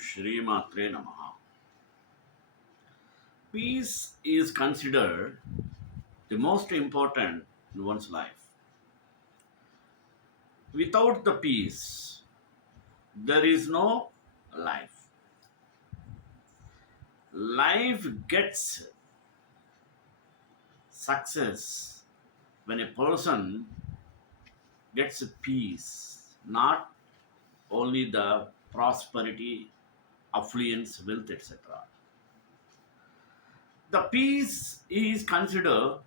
Shri Matre Namaha. Peace is considered the most important in one's life. Without the peace, there is no life. Life gets success when a person gets peace, not only the prosperity, affluence, wealth, etc. The peace is considered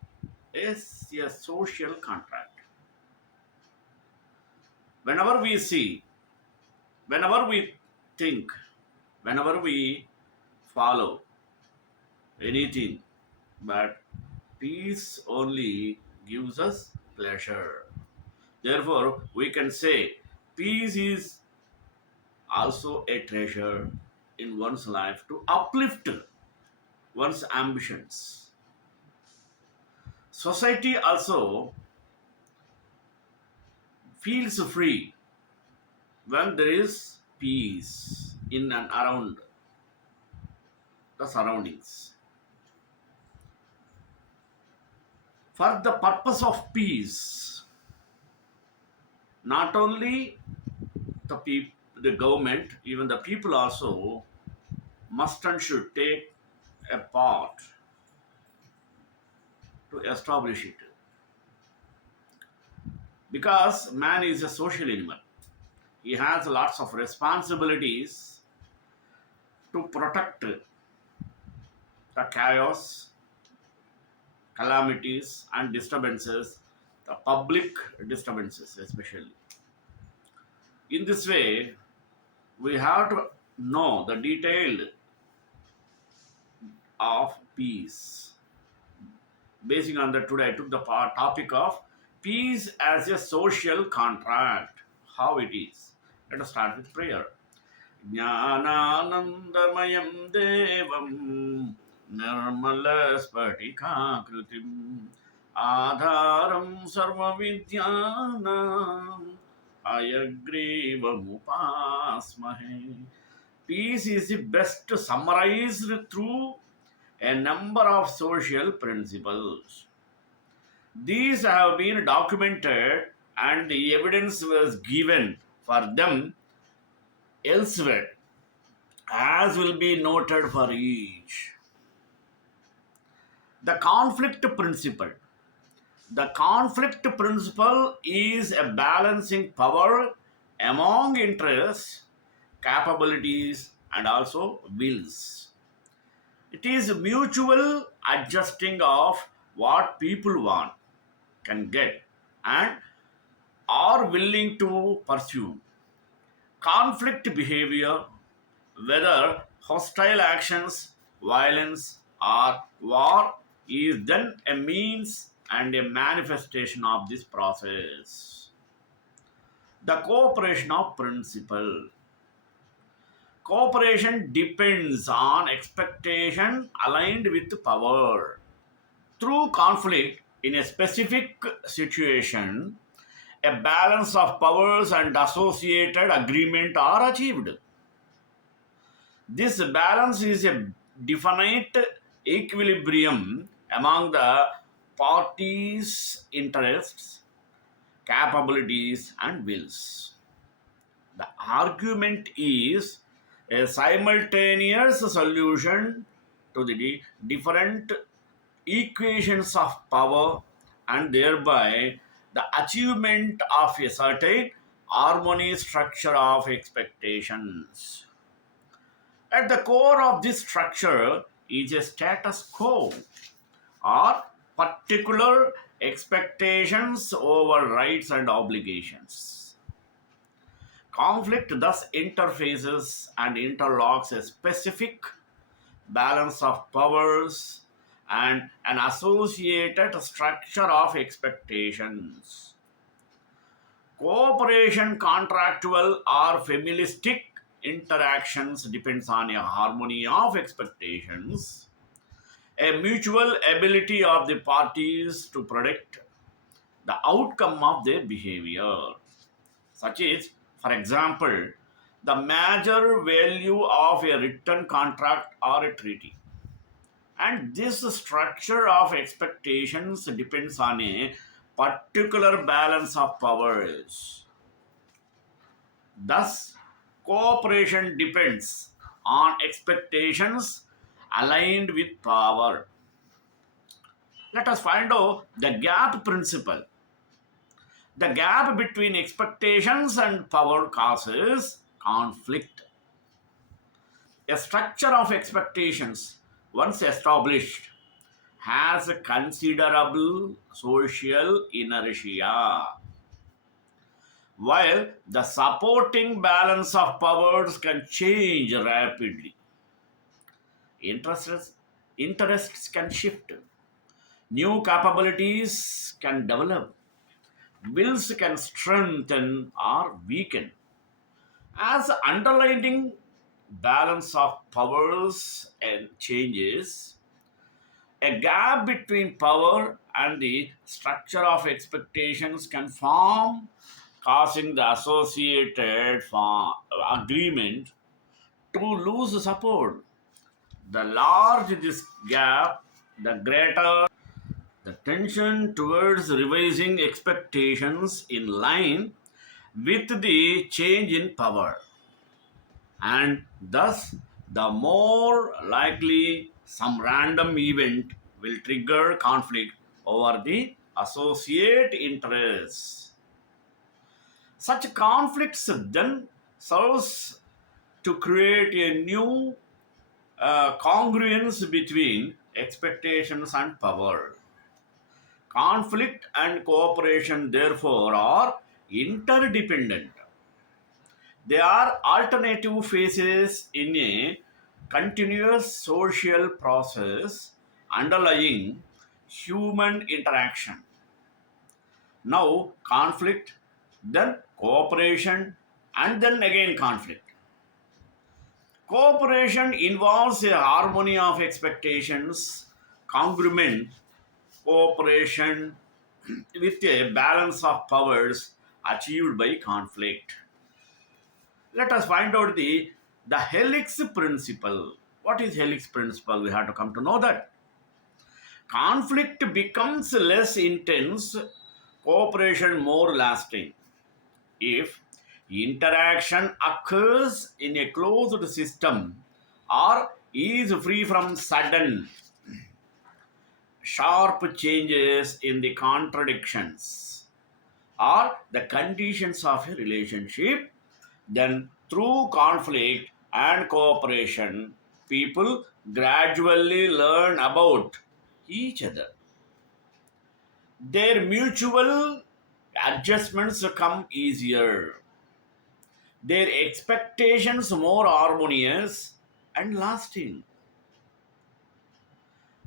as a social contract. Whenever we see, whenever we think, whenever we follow anything, but peace only gives us pleasure. Therefore, we can say peace is also a treasure in one's life to uplift one's ambitions. Society also feels free when there is peace in and around the surroundings. For the purpose of peace, not only the government, even the people also must and should take a part to establish it. Because man is a social animal, he has lots of responsibilities to protect the chaos, calamities, and disturbances, the public disturbances especially. In this way, we have to know the detail of peace. Basing on that, today I took the topic of peace as a social contract. How it is. Let us start with prayer. Jnananandamayam devam nirmalaspatikakritim adharam sarva vidyanam ayagrivam. Peace is the best summarized through a number of social principles. These have been documented and the evidence was given for them elsewhere, as will be noted for each. The conflict principle. The conflict principle is a balancing power among interests, capabilities, and also wills. It is mutual adjusting of what people want, can get, and are willing to pursue. Conflict behavior, whether hostile actions, violence, or war, is then a means and a manifestation of this process. The cooperation of principle. Cooperation depends on expectation aligned with power. Through conflict in a specific situation, a balance of powers and associated agreement are achieved. This balance is a definite equilibrium among the parties' interests, capabilities, and wills. The argument is a simultaneous solution to the different equations of power and thereby the achievement of a certain harmony structure of expectations. At the core of this structure is a status quo or particular expectations over rights and obligations. Conflict thus interfaces and interlocks a specific balance of powers and an associated structure of expectations. Cooperation, contractual, or familistic interactions depends on a harmony of expectations, a mutual ability of the parties to predict the outcome of their behavior. Such is, for example, the major value of a written contract or a treaty. And this structure of expectations depends on a particular balance of powers. Thus, cooperation depends on expectations aligned with power. Let us find out the gap principle. The gap between expectations and power causes conflict. A structure of expectations, once established, has a considerable social inertia, while the supporting balance of powers can change rapidly. Interests, interests can shift, new capabilities can develop, wills can strengthen or weaken. As the underlying balance of powers and changes, a gap between power and the structure of expectations can form, causing the associated agreement to lose support. The larger this gap, the greater the tension towards revising expectations in line with the change in power, and thus the more likely some random event will trigger conflict over the associate interests. Such conflicts then serves to create a new congruence between expectations and power. Conflict and cooperation, therefore, are interdependent. They are alternative phases in a continuous social process underlying human interaction. Now, conflict, then cooperation, and then again conflict. Cooperation involves a harmony of expectations, congruent cooperation with a balance of powers achieved by conflict. Let us find out the helix principle. What is helix principle? We have to come to know that. Conflict becomes less intense, cooperation more lasting. If interaction occurs in a closed system or is free from sudden, sharp changes in the contradictions or the conditions of a relationship, then through conflict and cooperation, people gradually learn about each other. Their mutual adjustments come easier, their expectations more harmonious and lasting.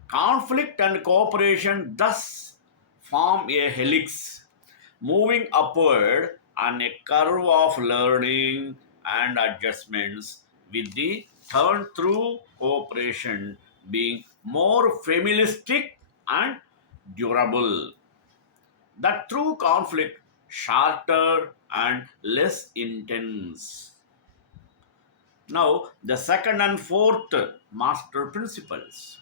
Conflict and cooperation thus form a helix, moving upward on a curve of learning and adjustments, with the turn through cooperation being more familistic and durable. The true conflict shorter and less intense. Now, the second and fourth master principles.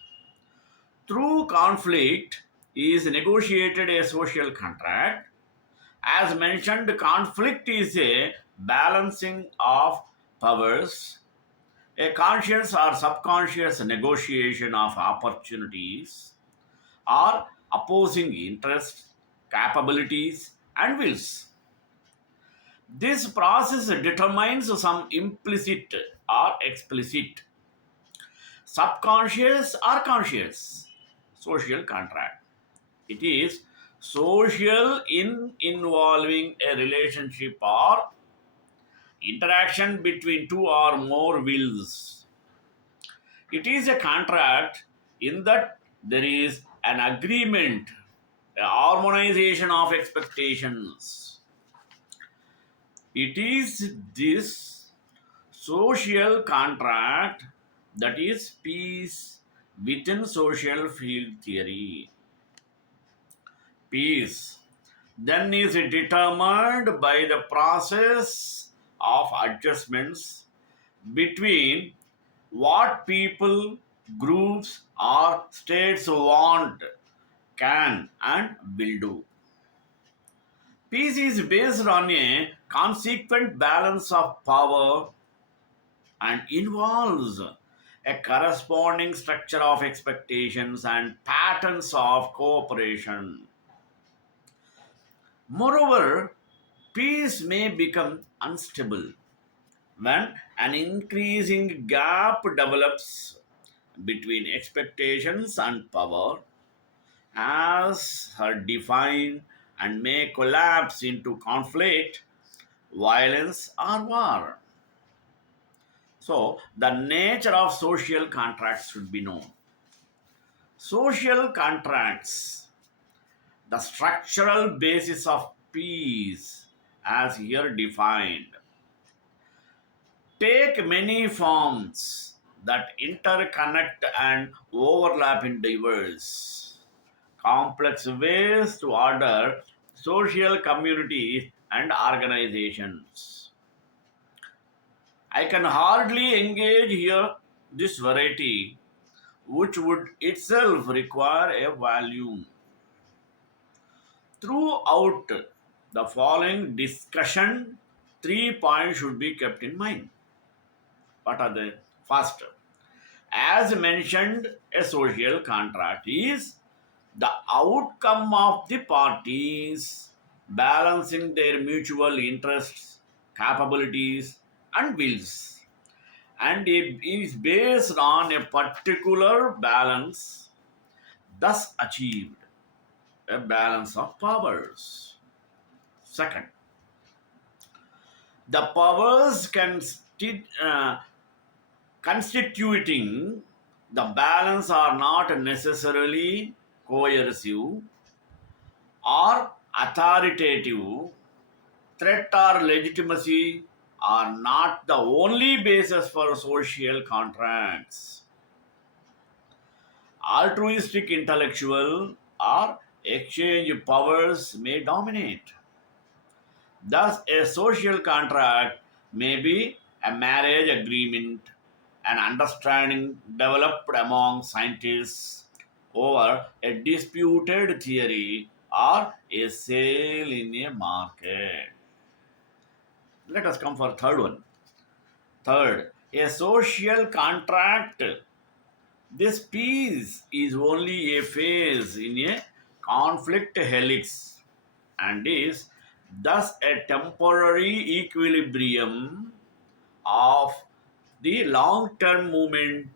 Through conflict is negotiated a social contract. As mentioned, conflict is a balancing of powers, a conscious or subconscious negotiation of opportunities or opposing interests, capabilities, and wills. This process determines some implicit or explicit, subconscious or conscious social contract. It is social in involving a relationship or interaction between two or more wills. It is a contract in that there is an agreement, a harmonization of expectations. It is this social contract that is peace within social field theory. Peace then is determined by the process of adjustments between what people, groups, or states want, can, and will do. Peace is based on a consequent balance of power and involves a corresponding structure of expectations and patterns of cooperation. Moreover, peace may become unstable when an increasing gap develops between expectations and power as are defined and may collapse into conflict, violence, or war. So, the nature of social contracts should be known. Social contracts, the structural basis of peace, as here defined, take many forms that interconnect and overlap in diverse, complex ways to order social communities and organizations. I can hardly engage here this variety, which would itself require a volume. Throughout the following discussion, 3 points should be kept in mind. What are they? First, as mentioned, a social contract is the outcome of the parties balancing their mutual interests, capabilities, and wills, and it is based on a particular balance, thus achieved a balance of powers. Second, the powers constituting the balance are not necessarily coercive or authoritative. Threat or legitimacy are not the only basis for social contracts. Altruistic intellectual or exchange powers may dominate. Thus, a social contract may be a marriage agreement, an understanding developed among scientists over a disputed theory, or a sale in a market. Let us come for third one. Third, a social contract. This peace is only a phase in a conflict helix and is thus a temporary equilibrium of the long term movement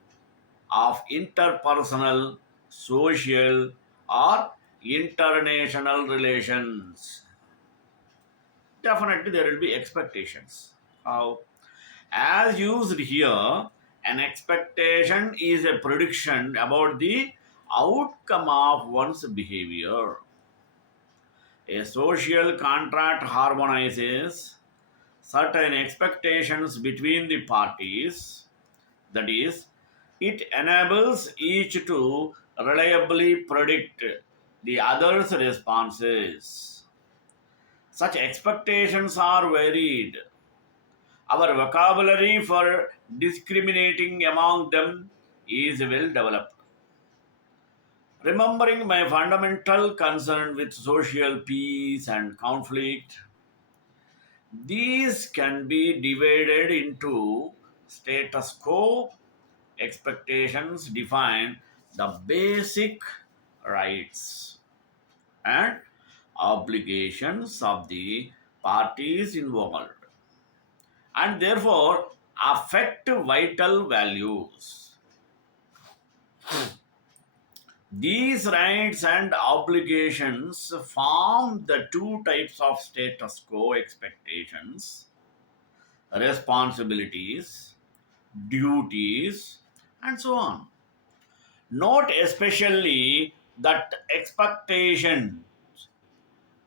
of interpersonal, social, or international relations. Definitely, there will be expectations. How? As used here, an expectation is a prediction about the outcome of one's behavior. A social contract harmonizes certain expectations between the parties, that is, it enables each to reliably predict the other's responses. Such expectations are varied. Our vocabulary for discriminating among them is well developed. Remembering my fundamental concern with social peace and conflict, these can be divided into status quo expectations define the basic rights and obligations of the parties involved and therefore affect vital values. These rights and obligations form the two types of status quo expectations: responsibilities, duties, and so on. Note especially that expectation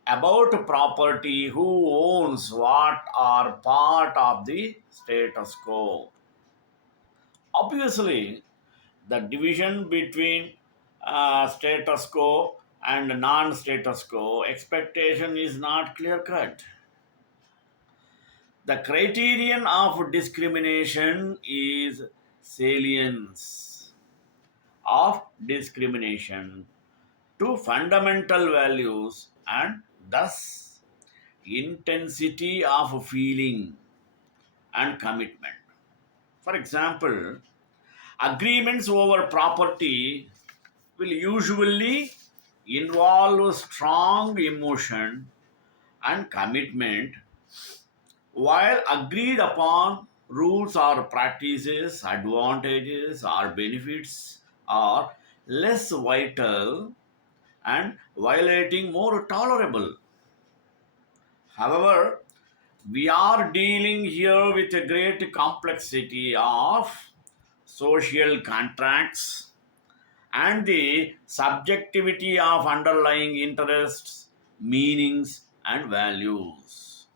about property, who owns what, are part of the status quo. Obviously, the division between status quo and non status quo expectation is not clear cut. The criterion of discrimination is salience of discrimination to fundamental values and thus intensity of feeling and commitment. For example, agreements over property will usually involve strong emotion and commitment, while agreed upon rules or practices, advantages or benefits are less vital and violating more tolerable. However, we are dealing here with a great complexity of social contracts and the subjectivity of underlying interests, meanings, and values.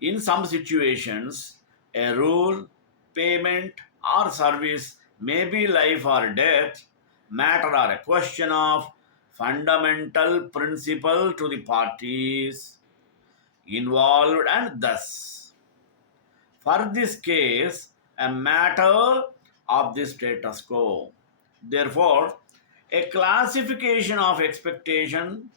In some situations, a rule, payment, or service may be life or death matter or a question of fundamental principle to the parties involved, and thus, for this case, a matter of the status quo. Therefore, a classification of expectation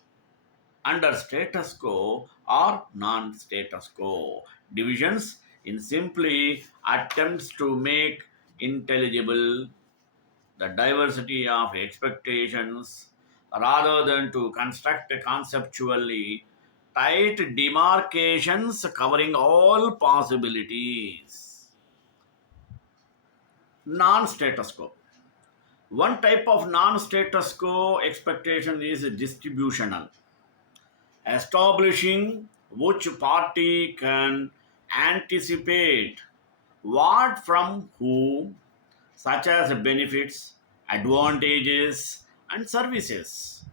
under status quo or non status quo divisions in simply attempts to make intelligible the diversity of expectations rather than to construct conceptually tight demarcations covering all possibilities. Non status quo. One type of non status quo expectation is distributional, establishing which party can anticipate what from whom, such as benefits, advantages, and services.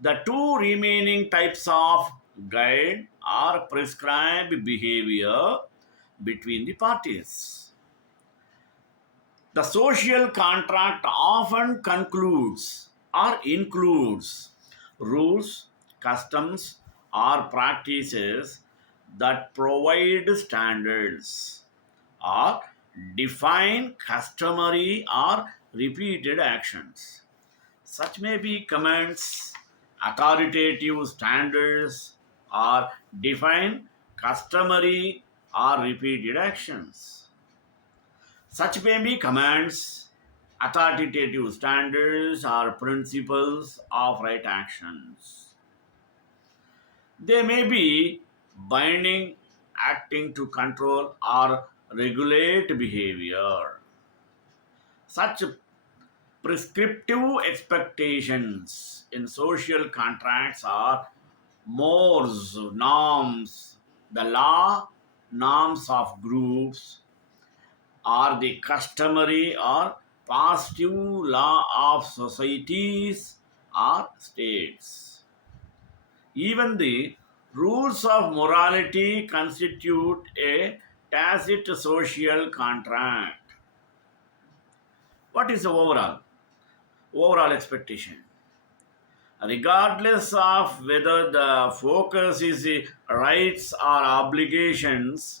The two remaining types of guide or prescribe behavior between the parties. The social contract often concludes or includes rules, customs, or practices that provide standards or define customary or repeated actions. Such may be commands, authoritative standards, or define customary or repeated actions. Such may be commands, authoritative standards, or principles of right actions. They may be binding, acting to control or regulate behavior. Such prescriptive expectations in social contracts are mores, norms, the law, norms of groups, or the customary or positive law of societies or states. Even the rules of morality constitute a tacit social contract. What is the overall expectation? Regardless of whether the focus is the rights or obligations,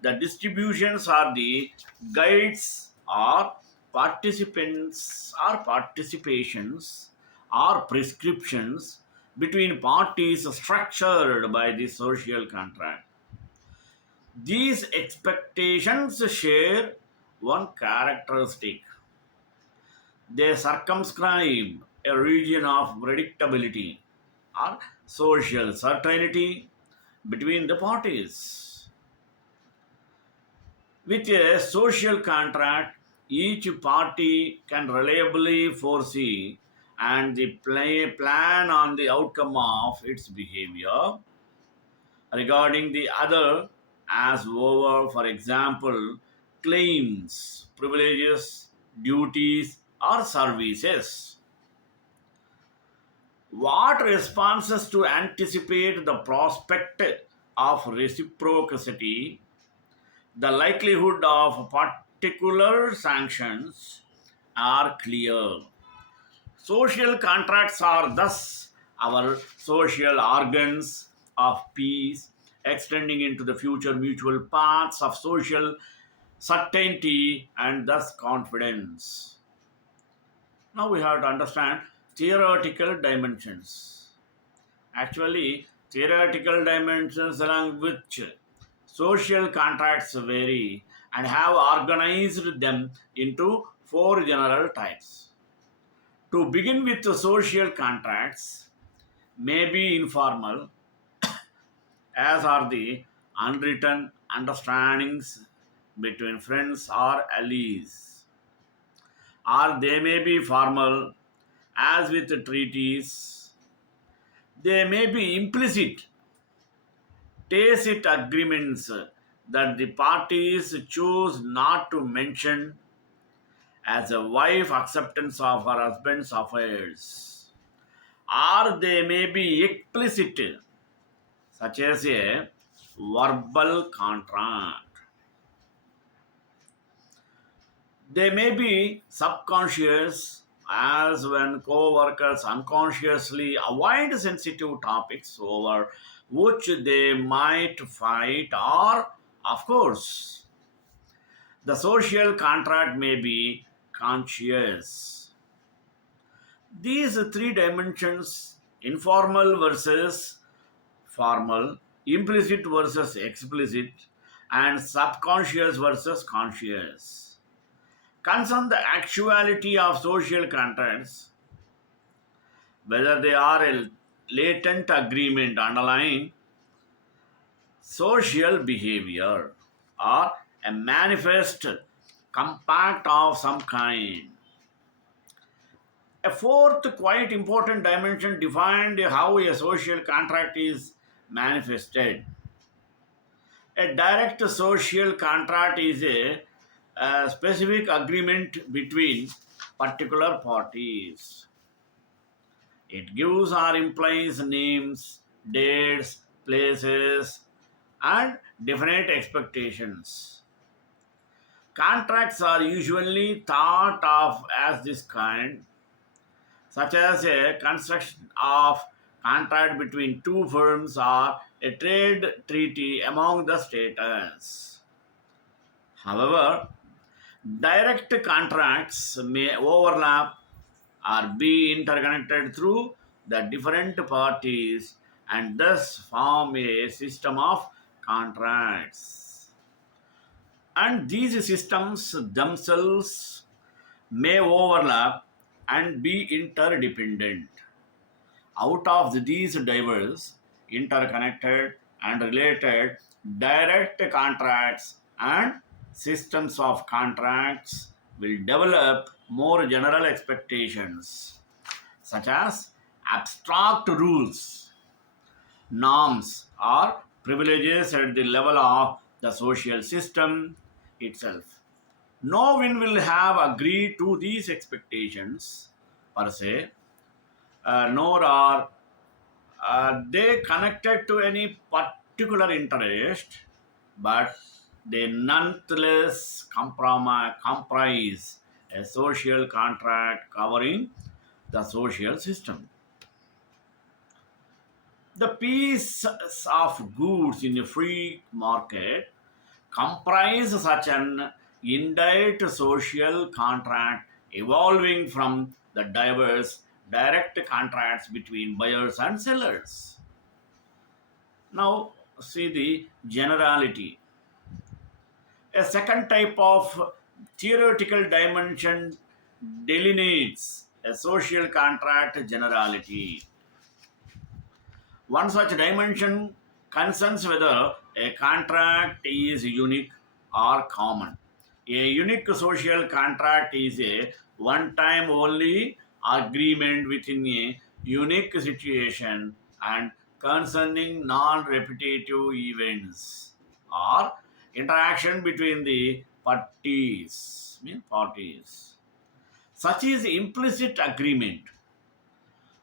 the distributions are the guides or participants or participations or prescriptions between parties structured by the social contract. These expectations share one characteristic: they circumscribe a region of predictability or social certainty between the parties. With a social contract, each party can reliably foresee and the plan on the outcome of its behavior regarding the other as over, for example, claims, privileges, duties, or services. What responses to anticipate the prospect of reciprocity, the likelihood of particular sanctions are clear. Social contracts are thus our social organs of peace extending into the future mutual paths of social certainty and thus confidence. Now we have to understand theoretical dimensions. Actually, theoretical dimensions along which social contracts vary and have organized them into four general types. To begin with, the social contracts may be informal, as are the unwritten understandings between friends or allies, or they may be formal, as with the treaties. They may be implicit, tacit agreements that the parties choose not to mention, as a wife acceptance of her husband's affairs, or they may be explicit, such as a verbal contract. They may be subconscious, as when co workers unconsciously avoid sensitive topics over which they might fight, or, of course, the social contract may be conscious. These three dimensions, informal versus formal, implicit versus explicit, and subconscious versus conscious, concern the actuality of social contracts, whether they are a latent agreement underlying social behavior or a manifest compact of some kind. A fourth, quite important dimension defined how a social contract is manifested. A direct social contract is a specific agreement between particular parties. It gives or implies names, dates, places, and definite expectations. Contracts are usually thought of as this kind, such as a construction of contract between two firms or a trade treaty among the states. However, direct contracts may overlap or be interconnected through the different parties and thus form a system of contracts. And these systems themselves may overlap and be interdependent. Out of these diverse, interconnected, and related direct contracts and systems of contracts will develop more general expectations, such as abstract rules, norms, or privileges at the level of the social system itself. No one will have agreed to these expectations per se, nor are they connected to any particular interest, but they nonetheless comprise a social contract covering the social system. The pieces of goods in a free market comprise such an indirect social contract evolving from the diverse direct contracts between buyers and sellers. Now, see the generality. A second type of theoretical dimension delineates a social contract generality. One such dimension concerns whether a contract is unique or common. A unique social contract is a one time only agreement within a unique situation and concerning non repetitive events or interaction between the parties. Such is implicit agreement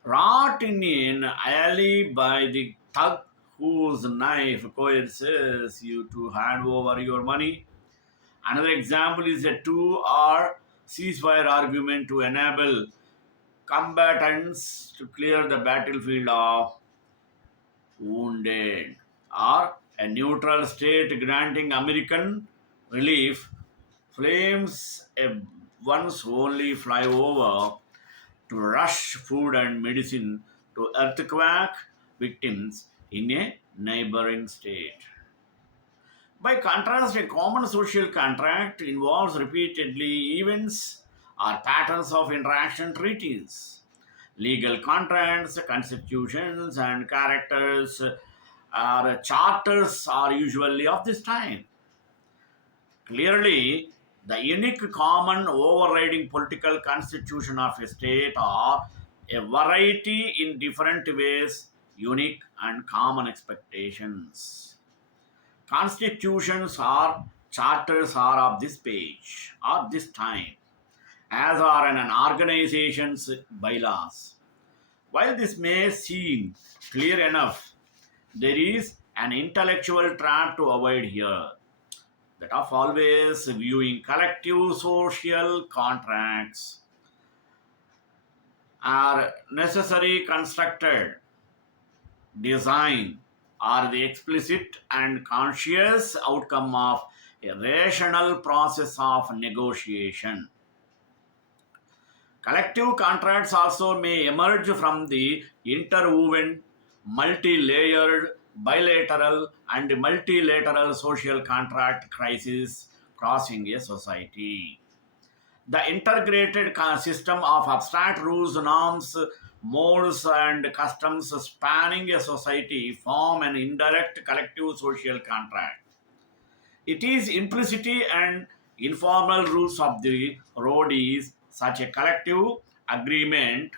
wrought in an alley by the thug whose knife coerces you to hand over your money. Another example is a two or ceasefire argument to enable combatants to clear the battlefield of wounded, or A neutral state granting American relief flames a once only fly over to rush food and medicine to earthquake victims in a neighboring state. By contrast, a common social contract involves repeatedly events or patterns of interaction treaties. Legal contracts, constitutions, and characters or charters are usually of this time. Clearly, the unique common overriding political constitution of a state are a variety in different ways, unique and common expectations. Constitutions or charters are of this page, of this time, as are an organization's bylaws. While this may seem clear enough, there is an intellectual trap to avoid here, that of always viewing collective social contracts are necessary constructed, design, are the explicit and conscious outcome of a rational process of negotiation. Collective contracts also may emerge from the interwoven, multi-layered, bilateral, and multilateral social contract crisis crossing a society. The integrated system of abstract rules, norms, modes, and customs spanning a society form an indirect collective social contract. It is implicity and informal rules of the road is such a collective agreement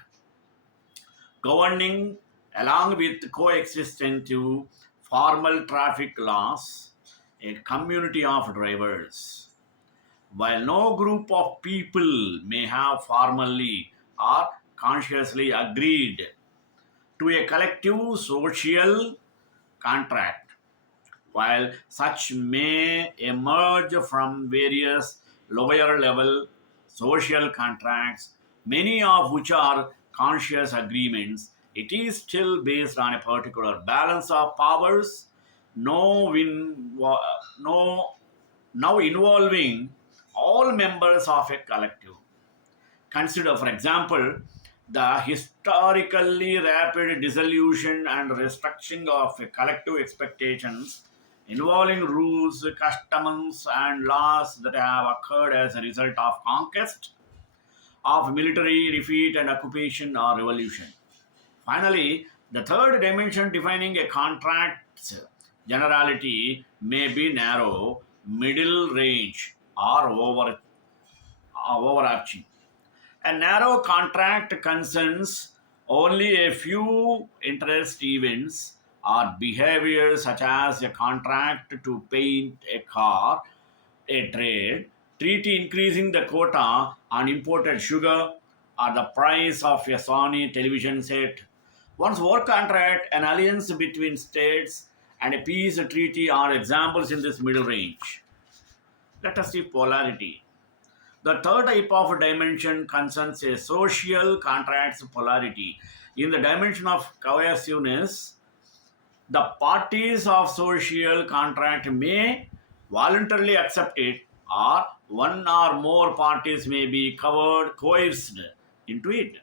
governing along with coexistent to formal traffic laws, a community of drivers. While no group of people may have formally or consciously agreed to a collective social contract, while such may emerge from various lower level social contracts, many of which are conscious agreements, it is still based on a particular balance of powers, no, no now involving all members of a collective. Consider, for example, the historically rapid dissolution and restructuring of collective expectations involving rules, customs, and laws that have occurred as a result of conquest, of military defeat and occupation or revolution. Finally, the third dimension defining a contract's generality may be narrow, middle range, or overarching. A narrow contract concerns only a few interest events or behaviors such as a contract to paint a car, a trade, treaty increasing the quota on imported sugar, or the price of a Sony television set. One's work contract, an alliance between states, and a peace treaty are examples in this middle range. Let us see polarity. The third type of dimension concerns a social contract's polarity. In the dimension of cohesiveness, the parties of social contract may voluntarily accept it, or one or more parties may be coerced into it,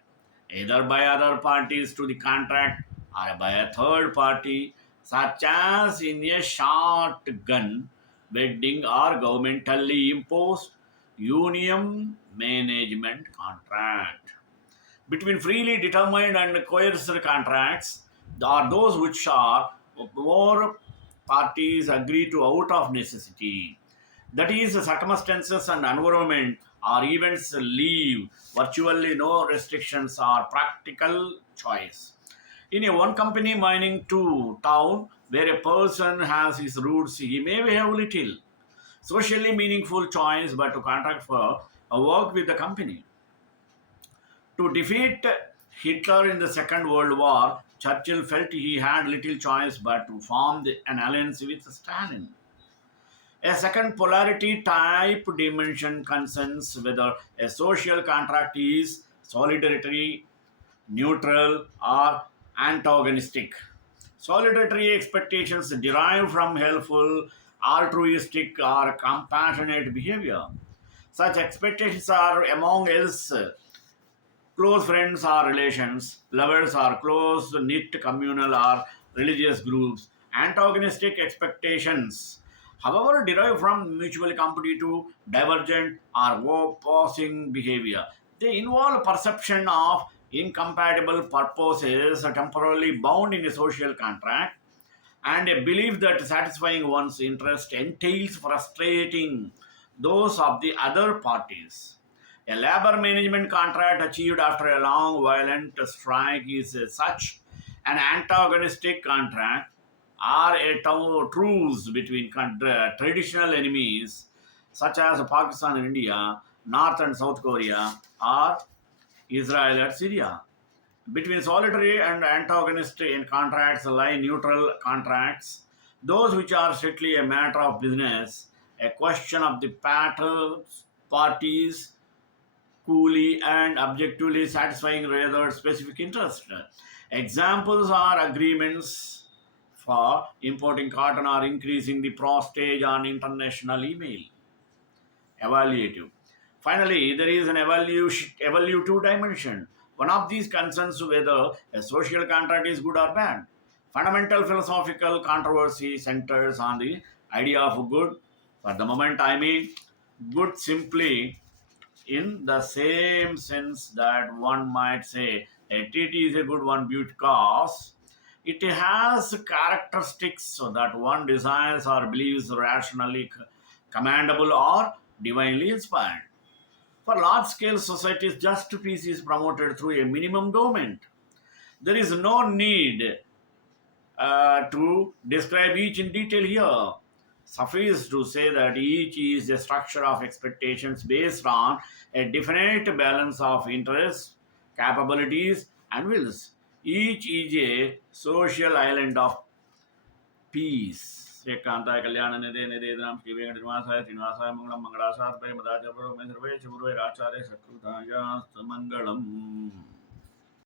either by other parties to the contract or by a third party, such as in a shotgun wedding or governmentally imposed union management contract. Between freely determined and coerced contracts, there are those which are more parties agree to out of necessity. That is, the circumstances and environment or events leave virtually no restrictions or practical choice. In a one company mining to town where a person has his roots, he may have little socially meaningful choice but to contract for a work with the company. To defeat Hitler in the Second World War, Churchill felt he had little choice but to form an alliance with Stalin. A second polarity type dimension concerns whether a social contract is solidarity, neutral, or antagonistic. Solitary expectations derive from helpful, altruistic, or compassionate behavior. Such expectations are among else close friends or relations, lovers or close knit communal or religious groups. Antagonistic expectations, however, derive from mutually competitive, divergent, or opposing behavior. They involve perception of incompatible purposes temporarily bound in a social contract and a belief that satisfying one's interest entails frustrating those of the other parties. A labor management contract achieved after a long violent strike is such an antagonistic contract or a truce between traditional enemies such as Pakistan and India, North and South Korea, or Israel and Syria. Between solitary and antagonist in contracts lie neutral contracts, those which are strictly a matter of business, a question of the parties coolly and objectively satisfying rather specific interest. Examples are agreements for importing cotton or increasing the postage on international email. Evaluative. Finally, there is an evaluative dimension. One of these concerns whether a social contract is good or bad. Fundamental philosophical controversy centers on the idea of good. For the moment, I mean good simply in the same sense that one might say a treaty is a good one because it has characteristics that one desires or believes rationally commendable or divinely inspired. For large scale societies, just peace is promoted through a minimum government. There is no need to describe each in detail here. Suffice to say that each is a structure of expectations based on a definite balance of interests, capabilities, and wills. Each is a social island of peace. श्रीकांताय Kalyan Nidhe Nidhe Ram Shri Venkat निवासाय श्रीनिवासाय Mangalam मंगलाशास्त्रे मदाचार्य survey शुभ्रवे Acharya सकृताय Mangalam.